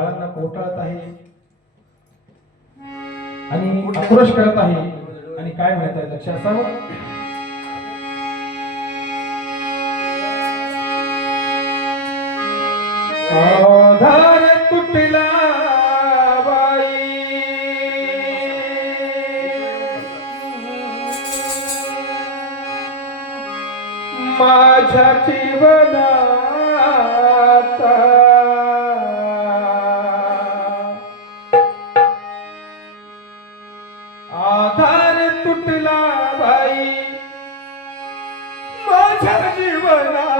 बाळांना कोटाळत आहे आणि आक्रोश करत आहे आणि काय म्हणत आहे लक्ष असावं. आधार तुटला बाई माझ्या जीवनाचा आधार तुटला बाई माझ्या जीवनाचा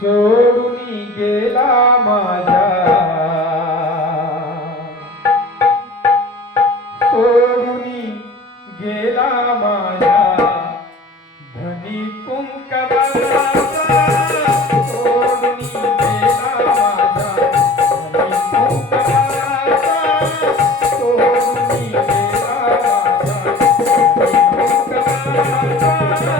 सोडून गेला माझ्या सोडून गेला माझ्या धनी कुंकवाचा सोडून गेला माझ्या धनी कुंकवाचा सोडून गेला माझ्या धनी कुंकवाचा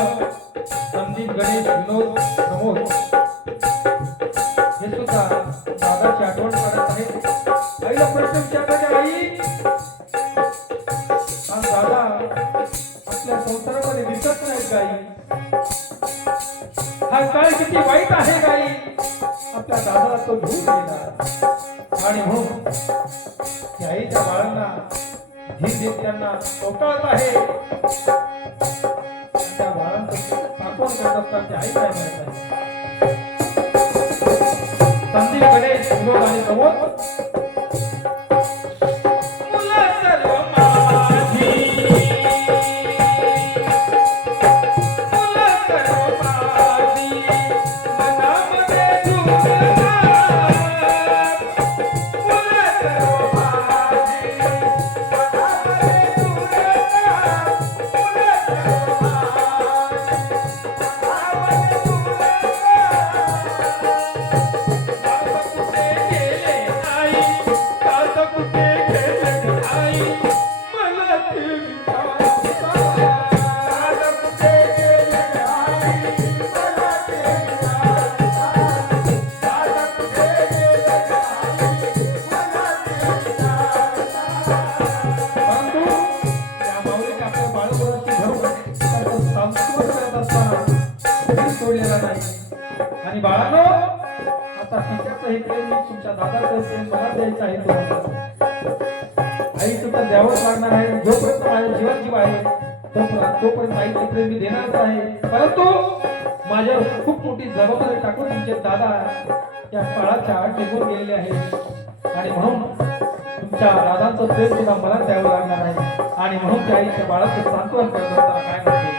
संदीप गणेश विनोद प्रमोद हे सुद्धा दादाची आठवण करत आहेत. आईला प्रश्न विचारला आई हा दादा आपल्या संसारामध्ये दिसत नाही गाई हा काळ किती वाईट आहे गाई आपल्या दादाला तो घेऊन गेला आणि म्हणून त्या आईच्या बाळांना धीर देत त्यांना टोकाळत आहे. त्या बाळांचं साठवण करत असताना आई काय म्हणत आहे. संदीप गणेश विनोद आणि प्रमोद आणि बाळांनो आता पित्याचं हे प्रेम मी तुमच्या दादाचं हे प्रेम मला द्यायचं आहे आईचं तर द्यावंच लागणार आहे जोपर्यंत माझ्या जीवात जीव आहे तोपर्यंत आईचं प्रेम मी देणारच आहे परंतु माझ्यावर खूप मोठी जबाबदारी टाकून तुमचे दादा या काळाच्या आड निघून गेलेले आहेत आणि म्हणून तुमच्या दादांचं प्रेम सुद्धा मला द्यावं लागणार आहे आणि म्हणून त्या आईच्या बाळाचं सांत्वन करत असताना काय म्हणते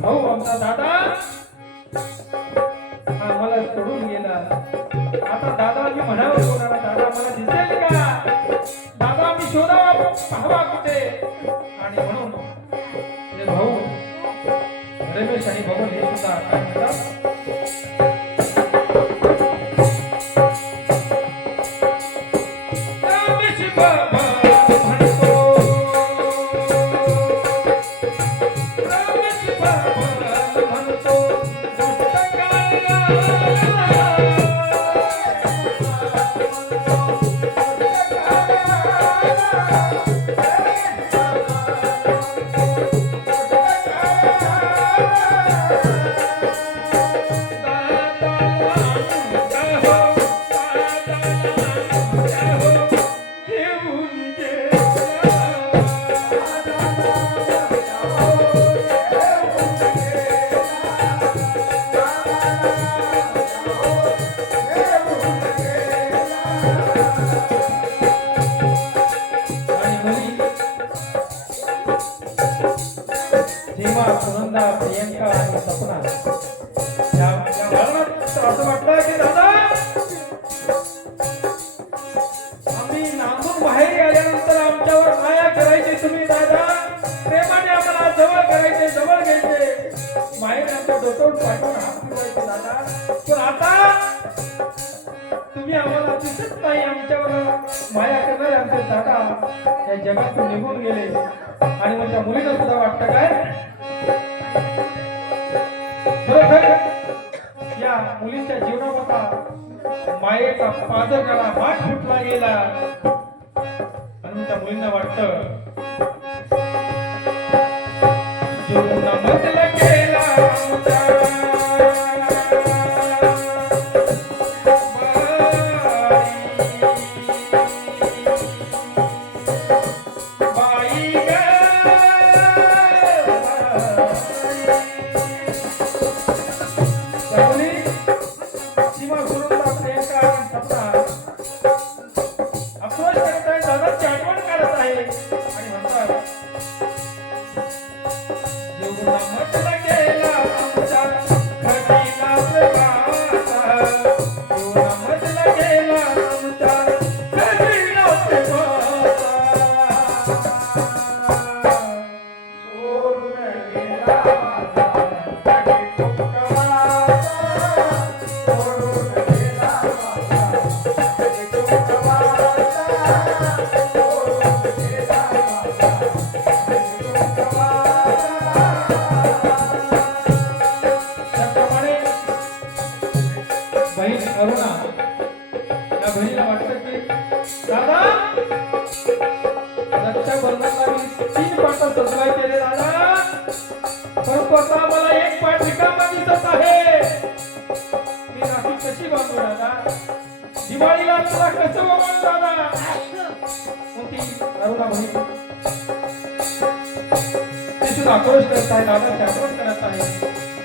भाऊ आमचा दादा मला सोडून गेला आता दादा मी म्हणावं कोणाला दादा मला दिसेल का दादा मी शोधावा पाहावा कुठे आणि म्हणून हे भाऊ रमेश आणि भवन हे सुद्धा काय म्हणतात सुनंदा प्रियंका आणि सपना असं वाटतं की दादा आम्ही नांदून बाहेर आल्यानंतर आमच्यावर माया करायची तुम्ही दादा प्रेमाने आम्हाला जवळ करायचे जवळ घ्यायचे मायेने आमच्या डोक्यावर पाठवून हात फिरवायचे दादा पण आता तुम्ही आम्हाला दिसत नाही आमच्यावर माया करणारे आमचे दादा या जगातून निघून गेले आणि मग त्या मुलीला सुद्धा वाटतं काय या मुलीच्या जीवनामध्ये मायेचा पाजकाला माठ फुटला गेला आणि त्या मुलींना वाटतं जीवनामधला गेला परंतु आता मला एक पाठ रिकामा दिसत आहे मी राखी कशी बांधू दादा दिवाळीला तुला कसं बांधू दादा मुली ती सुद्धा आक्रोश करत आहे, दादाची आक्रोश करत आहे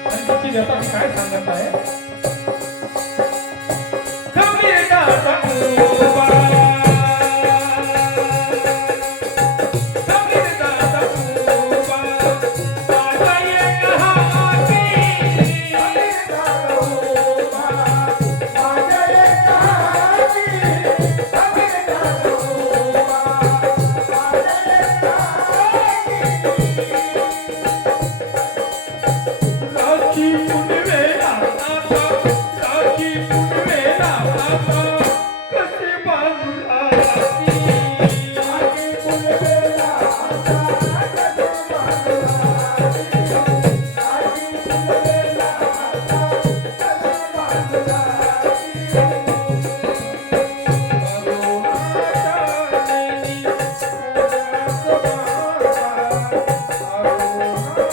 आणि तिची व्यथा ती काय सांगत आहे. खंबीर दादा उभा, खंबीर दादा उभा, माझा एक हाती, खंबीर दादा उभा, माझा एक हाती, खंबीर दादा उभा, माझा एक हाती. राखी पुनवेला आता, राखी पुनवेला आता, कसे बांधूला राखी, राखी पुनवेला आता, कसे बांधूला राखी, राखी पुनवेला आता, कसे बांधूला राखी. अरुणाच्या नैनी उदास माता, अरुणाच्या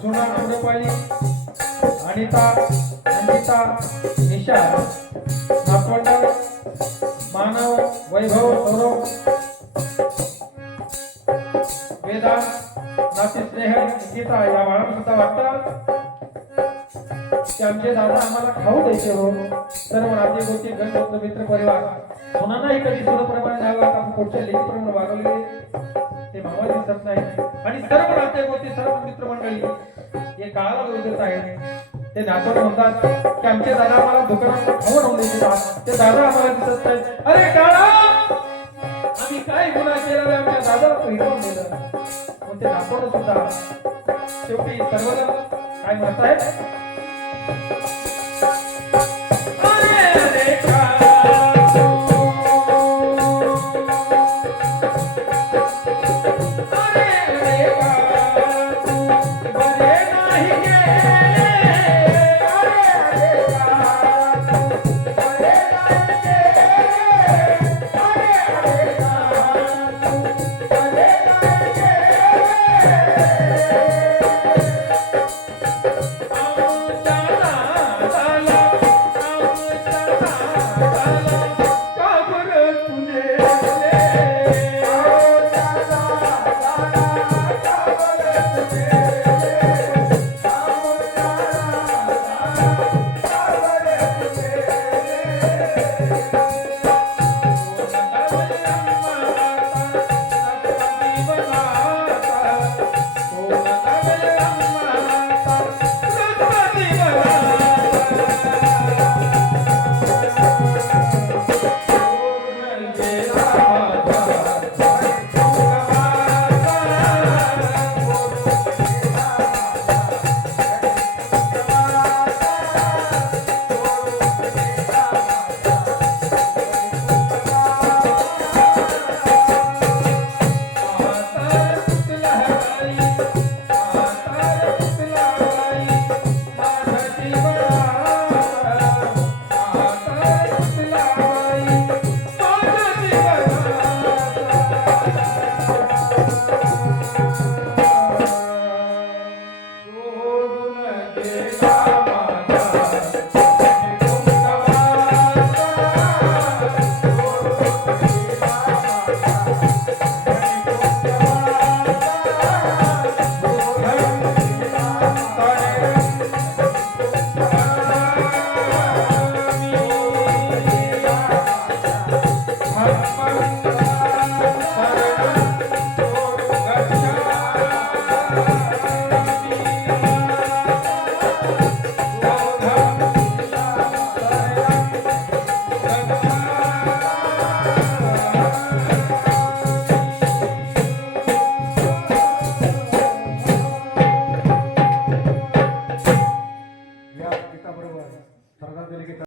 जुना आम्रपाली, अनिता, अंकिता, निशा, नातवंड, मानव, वैभव, सौरव, वेदा, नाती स्नेह, निकिता या बाळांना सुद्धा वाटतं की आमचे दादा आम्हाला खाऊ द्यायचे हो. सर्व नाते गोष्टी गणगोत्र मित्र परिवार कोणालाही कधी सूर्यप्रमाणे द्यावा, आपण पुढच्या लेखीप्रमाणे वागवले ते मामा दिसत नाही. आणि सर्व नाते गोष्टी सर्व मित्रमंडळी हे काळाला विरोधात आहेत. ते नातवंड म्हणतात की आमचे दादा आम्हाला दुकानात खाऊ आणून देतात, ते दादा आम्हाला दिसत नाही. अरे काळा, आम्ही काय गुन्हा केला आमच्या दादाला हिरवून दिलं. पण ते नातवंड सुद्धा शेवटी सर्वजण काय म्हणतायत, अरे काळा